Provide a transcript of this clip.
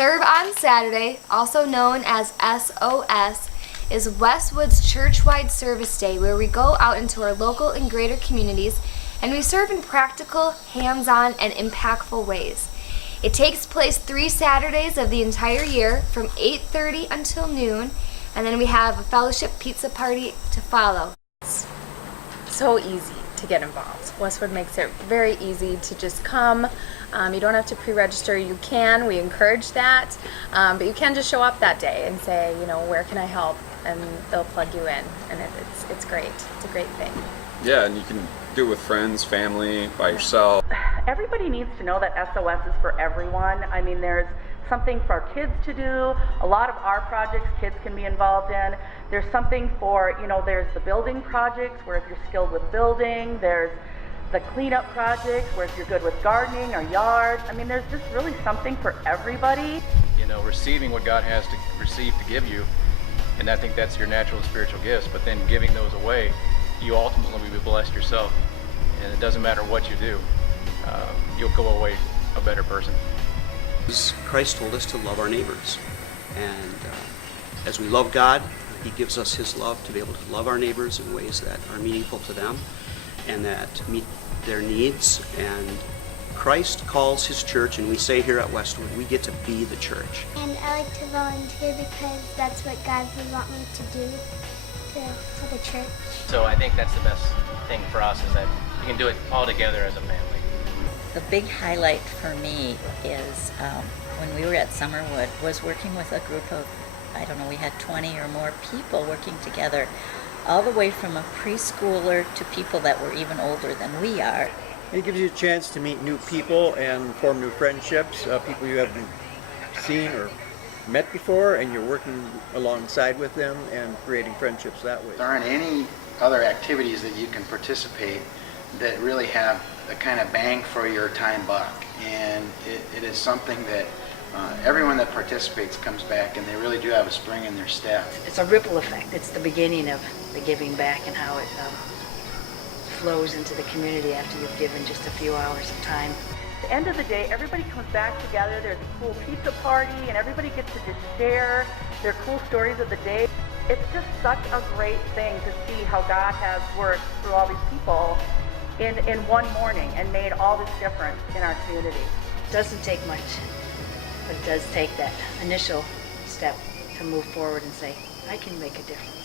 Serve on Saturday, also known as SOS, is Westwood's church-wide service day where we go out into our local and greater communities and we serve in practical, hands-on, and impactful ways. It takes place 3 Saturdays of the entire year from 8:30 until noon, and then we have a fellowship pizza party to follow. It's so easy to get involved. Westwood makes it very easy to just come. You don't have to pre-register. You can. We encourage that. But you can just show up that day and say, where can I help? And they'll plug you in. And it's great. It's a great thing. Yeah, and you can do it with friends, family, by yourself. Everybody needs to know that SOS is for everyone. I mean, there's something for our kids to do. A lot of our projects kids can be involved in. There's something for, there's the building projects where if you're skilled with building, there's the cleanup projects where if you're good with gardening or yards. I mean, there's just really something for everybody. Receiving what God has to receive to give you, and I think that's your natural and spiritual gifts, but then giving those away, you ultimately will be blessed yourself. And it doesn't matter what you do, you'll go away a better person. Christ told us to love our neighbors, and as we love God, He gives us His love to be able to love our neighbors in ways that are meaningful to them and that meet their needs. And Christ calls His church, and we say here at Westwood, we get to be the church. And I like to volunteer because that's what God would want me to do for the church. So I think that's the best thing for us, is that we can do it all together as a family. The big highlight for me is when we were at Summerwood was working with a group of, we had 20 or more people working together, all the way from a preschooler to people that were even older than we are. It gives you a chance to meet new people and form new friendships, people you haven't seen or met before, and you're working alongside with them and creating friendships that way. There aren't any other activities that you can participate that really have the kind of bang for your time buck, and it is something that everyone that participates comes back and they really do have a spring in their step. It's a ripple effect. It's the beginning of the giving back and how it flows into the community after you've given just a few hours of time. At the end of the day, everybody comes back together. There's a cool pizza party, and everybody gets to just share their cool stories of the day. It's just such a great thing to see how God has worked through all these people in one morning and made all this difference in our community. It doesn't take much, but it does take that initial step to move forward and say, I can make a difference.